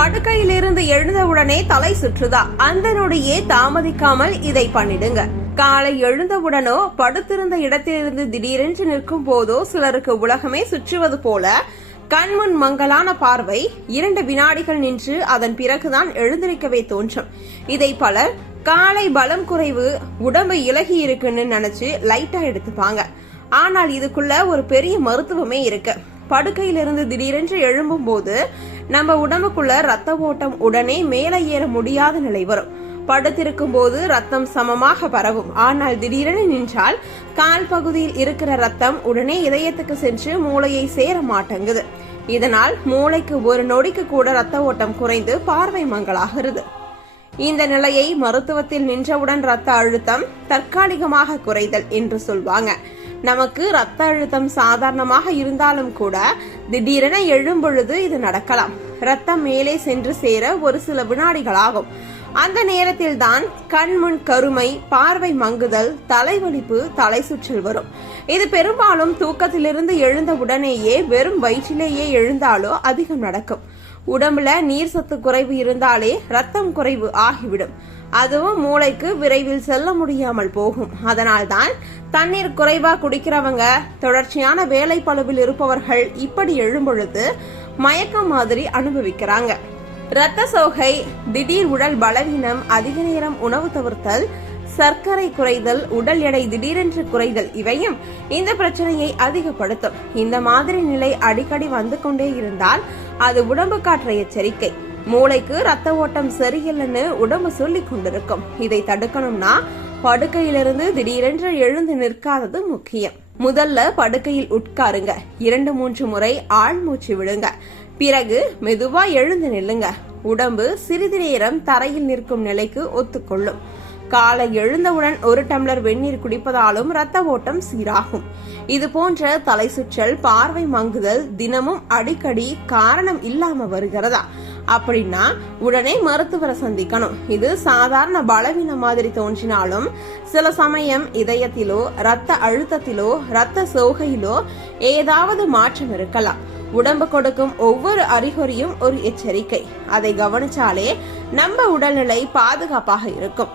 படுக்கையிலிருந்து எழுந்தவுடனே தலை சுற்றுதா? அந்த நொடியே தாமதிக்காமல் இதை பண்ணிடுங்க. காலை எழுந்தவுடனோ படுத்திருந்த இடத்திலிருந்து திடீரென்று நிற்கும் போதோ சிலருக்கு உலகமே சுற்றுவது போல கண்முன் மங்கலான பார்வை 2 வினாடிகள் நின்று அதன் பிறகுதான் எழுந்திருக்கவே தோன்றும். இதை பலர் காலை பலம் குறைவு, உடம்பு இலகி இருக்குன்னு நினைச்சு லைட்டா எடுத்துப்பாங்க. ஆனால் இதுக்குள்ள ஒரு பெரிய மருத்துவமே இருக்கு. படுக்கையிலிருந்து திடீரென்று எழும்பும் போது நம்ம உடம்புக்குள்ள ரத்த ஓட்டம் உடனே மேலே ஏற முடியாத நிலை வரும். படுத்திருக்கும் போது ரத்தம் சமமாக பரவும். ஆனால் திடீரென நின்றால் கால் பகுதியில் இருக்கிற ரத்தம் உடனே இதயத்துக்கு சென்று மூளையை சேர மாட்டேங்குது. இதனால் மூளைக்கு ஒரு நொடிக்கு கூட ரத்த ஓட்டம் குறைந்து பார்வை மங்கலாகிறது. இந்த நிலையை மருத்துவத்தில் நின்றவுடன் ரத்த அழுத்தம் தற்காலிகமாக குறைதல் என்று சொல்வாங்க. நமக்கு ரத்த அழுத்தம் சாதாரணமாக இருந்தாலும் கூட திடீரென எழும்பொழுது இது நடக்கலாம். ரத்தம் மேலே சென்று சேர ஒரு சில வினாடிகள் ஆகும். அந்த நேரத்தில் தான் கண்முன் கருமை, பார்வை மங்குதல், தலைவலிப்பு, தலை சுற்றல் வரும். இது பெரும்பாலும் தூக்கத்திலிருந்து எழுந்த உடனேயே வெறும் வயிற்றிலேயே எழுந்தாலோ அதிகம் நடக்கும். உடம்புல நீர் சத்து குறைவு இருந்தாலே ரத்தம் குறைவு ஆகிவிடும். அதுவும் மூளைக்கு விரைவில் செல்ல முடியாமல் போகும். அதனால்தான் தண்ணீர் குறைவா குடிக்கிறவங்க, தொடர்ச்சியான வேலை பளுவில் இருப்பவர்கள் இப்படி எழும்பொழுது மயக்கம் மாதிரி அனுபவிக்கிறாங்க. இரத்த சோகை, திடீர் உடல் பலவீனம், அதிக நேரம் உணவு தவிர்த்தல், சர்க்கரை குறைதல், உடல் எடை திடீரென்று குறைதல் இவையும் இந்த பிரச்சனையை அதிகப்படுத்தும். இந்த மாதிரி நிலை அடிக்கடி வந்து கொண்டே இருந்தால் அது உடம்பு காட்டுற எச்சரிக்கை. மூளைக்கு ரத்த ஓட்டம் சரியில்லைன்னு உடம்பு சொல்லி கொண்டிருக்கும். இதை தடுக்கணும்னா படுக்கையிலிருந்து திடீரென்று எழுந்து நிற்காதது முக்கியம். முதல்ல படுக்கையில் உட்காருங்க. 2-3 முறை ஆழ்மூச்சு விடுங்க. பிறகு மெதுவா எழுந்து நில்லுங்க. உடம்பு சிறிது நேரம் தரையில் நிற்கும் நிலைக்கு ஒத்துக்கொள்ளும். காலை எழுந்தவுடன் 1 டம்ளர் வெந்நீர் குடிப்பதாலும் ரத்த ஓட்டம் சீராகும். இது போன்ற தலை சுற்றல், பார்வை மங்குதல் தினமும் அடிக்கடி காரணம் இல்லாம வருகிறதா? அப்படின்னா உடனே மருத்துவரை சந்திக்கணும். இது சாதாரண பலவீனம் மாதிரி தோன்றினாலும் சில சமயம் இதயத்திலோ, ரத்த அழுத்தத்திலோ, ரத்த சோகையிலோ ஏதாவது மாற்றம் இருக்கலாம். உடம்பு கொடுக்கும் ஒவ்வொரு அறிகுறியும் ஒரு எச்சரிக்கை. அதை கவனிச்சாலே நம்ம உடல்நிலை பாதுகாப்பாக இருக்கும்.